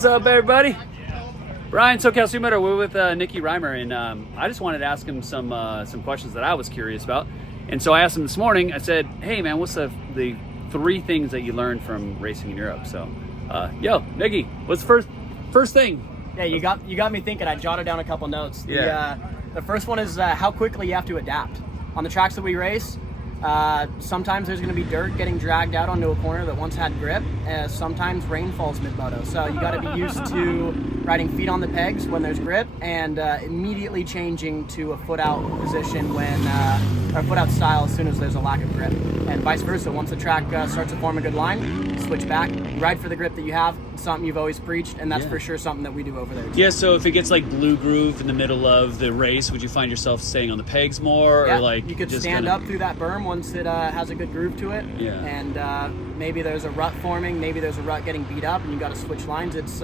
What's up, everybody? Brian, Socal Supermoto. We're with Nicky Reimer, and I just wanted to ask him some questions that I was curious about. And so I asked him this morning. I said, "Hey, man, what's the 3 things that you learned from racing in Europe?" So, yo, Nicky, what's the first thing? Yeah, you got me thinking. I jotted down a couple notes. Yeah. The first one is how quickly you have to adapt. On the tracks that we race, sometimes there's going to be dirt getting dragged out onto a corner that once had grip. Sometimes rain falls mid-moto, so you got to be used to riding feet on the pegs when there's grip and immediately changing to a foot out position or foot out style as soon as there's a lack of grip, and vice versa. Once the track starts to form a good line, switch back, ride for the grip that you have. It's something you've always preached, and that's for sure something that we do over there too. Yeah, so if it gets like blue groove in the middle of the race, would you find yourself staying on the pegs more, Yeah, or like you could just stand up through that berm once it has a good groove to it. Yeah. And maybe there's a rut forming, maybe there's a rut getting beat up, and you got to switch lines. It's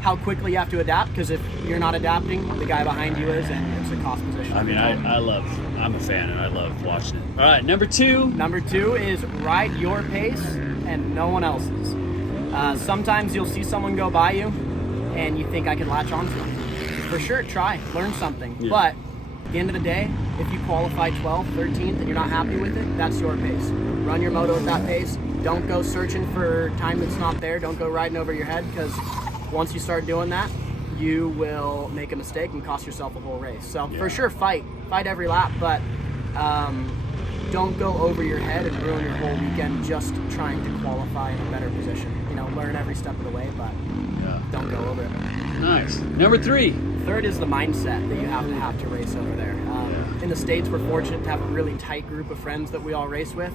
how quickly you have to adapt, because if you're not adapting, the guy behind you is, and it's a cost position. I mean, I'm a fan, and I love watching it. All right, number 2. Number 2 is ride your pace and no one else's. Sometimes you'll see someone go by you, and you think, I can latch on to them. For sure, try, learn something. Yeah. But at the end of the day, if you qualify 12th, 13th, and you're not happy with it, that's your pace. Run your moto at that pace. Don't go searching for time that's not there. Don't go riding over your head, because once you start doing that, you will make a mistake and cost yourself a whole race. So for sure, fight every lap, but don't go over your head and ruin your whole weekend just trying to qualify in a better position. You know, learn every step of the way, but don't go over it. Nice. Number 3. Third is the mindset that you have to race over there. In the States, we're fortunate to have a really tight group of friends that we all race with.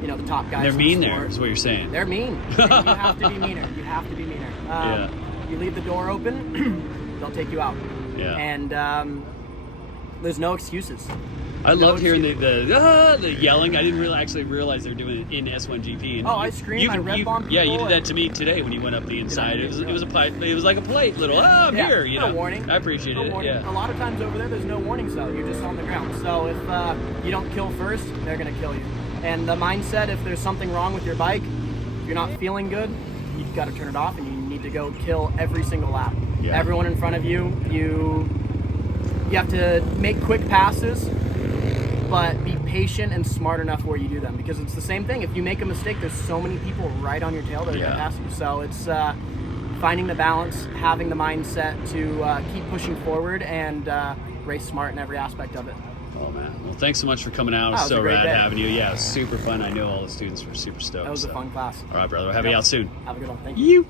You know, the top guys. They're mean the there, is what you're saying. They're mean. You have to be meaner. You have to be meaner. You leave the door open, they'll take you out. Yeah. And there's no excuses. I loved hearing the yelling. I didn't actually realize they were doing it in S1GP. And I screamed. I rep on people. Yeah, you did that to me today when you went up the inside. It was like a polite little I'm here. You no know, warning. I appreciate it. Warning. Yeah. A lot of times over there, there's no warnings though. You're just on the ground. So if you don't kill first, they're gonna kill you. And the mindset, if there's something wrong with your bike, if you're not feeling good, you've got to turn it off, and you need to go kill every single lap. Yeah. Everyone in front of you, you have to make quick passes, but be patient and smart enough where you do them, because it's the same thing. If you make a mistake, there's so many people right on your tail that are going to pass you. So it's finding the balance, having the mindset to keep pushing forward, and race smart in every aspect of it. Oh man, well thanks so much for coming out. It's so rad having you. Yeah, it was super fun. I know all the students were super stoked. That was a fun class. All right, brother. We'll have you out soon. Have a good one. Thank you.